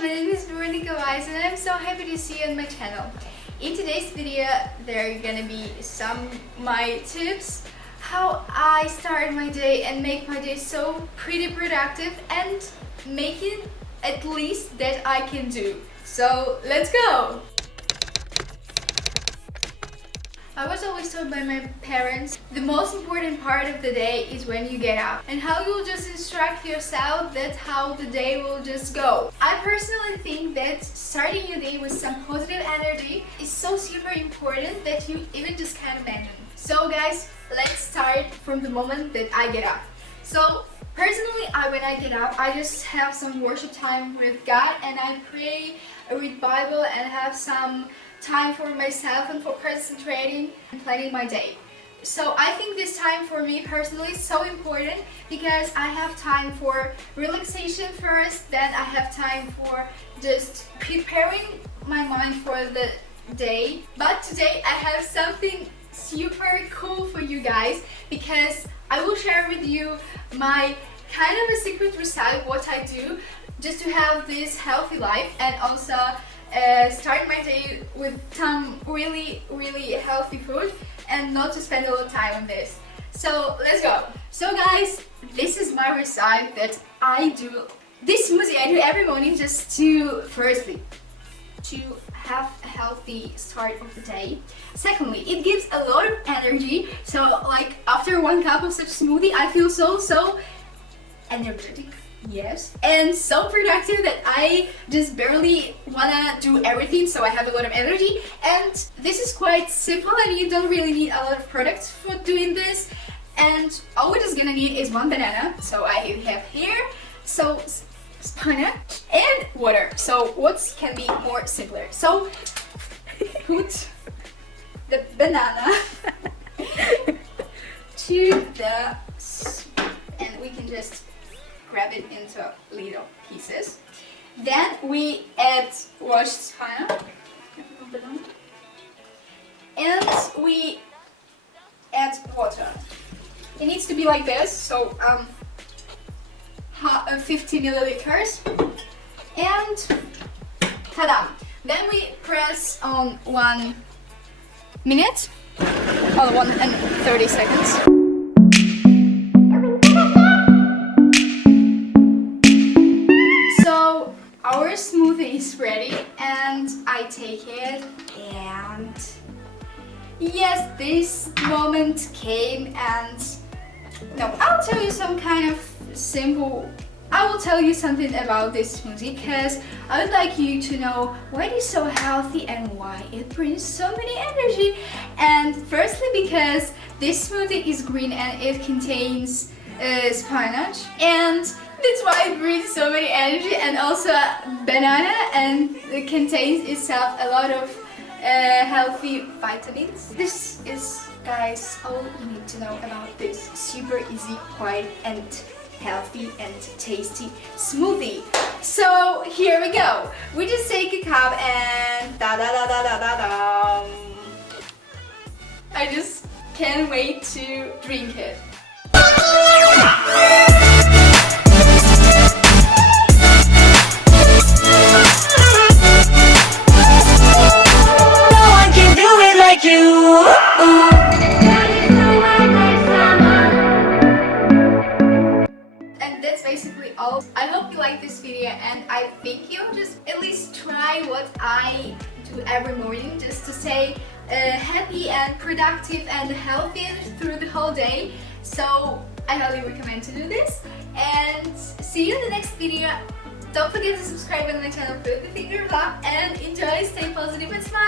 my name is Veronika and I'm so happy to see you on my channel. In today's video there are gonna be some my tips how I start my day and make my day so pretty productive and make it at least that I can do. So let's go! I was always told by my parents the most important part of the day is when you get up, and how you just instruct yourself, that's how the day will just go. I personally think that starting your day with some positive energy is so super important that you even just can't imagine. So guys, let's start from the moment that I get up. So personally, when I get up, I just have some worship time with God and I pray, I read Bible and have some time for myself and for concentrating and planning my day. So I think this time for me personally is so important because I have time for relaxation first, then I have time for just preparing my mind for the day. But today I have something super cool for you guys because I will share with you my kind of a secret recipe, what I do just to have this healthy life and also start my day with some really healthy food and not to spend a lot of time on this. So let's go. So guys, this is my recipe that I do. This smoothie I do every morning just to, firstly, to have a healthy start of the day. Secondly, it gives a lot of energy. So like after one cup of such smoothie, I feel so energetic. Yes, and so productive that I just barely wanna do everything, so I have a lot of energy. And this is quite simple and you don't really need a lot of products for doing this. And all we're just gonna need is one banana, so I have here, so spinach and water. So what can be more simpler? So put the banana to the, and we can just grab it into little pieces. Then we add washed spinach and we add water. It needs to be like this, so 50 milliliters, and ta-da! Then we press on 1 minute, or 1 and 30 seconds. Our smoothie is ready and I take it, and yes, this moment came. And no, I'll tell you some kind of simple, I will tell you something about this smoothie because I would like you to know why it is so healthy and why it brings so many energy. And firstly, because this smoothie is green and it contains spinach, and that's why it brings so many energy, and also banana, and it contains itself a lot of healthy vitamins. This is, guys, all you need to know about this super easy, quiet and healthy and tasty smoothie. So here we go. We just take a cup and da. I just can't wait to drink it. I hope you like this video, and I think you'll just at least try what I do every morning just to stay happy and productive and healthy through the whole day. So I highly recommend to do this, and see you in the next video. Don't forget to subscribe on my channel, put the finger up, and enjoy, stay positive and smile.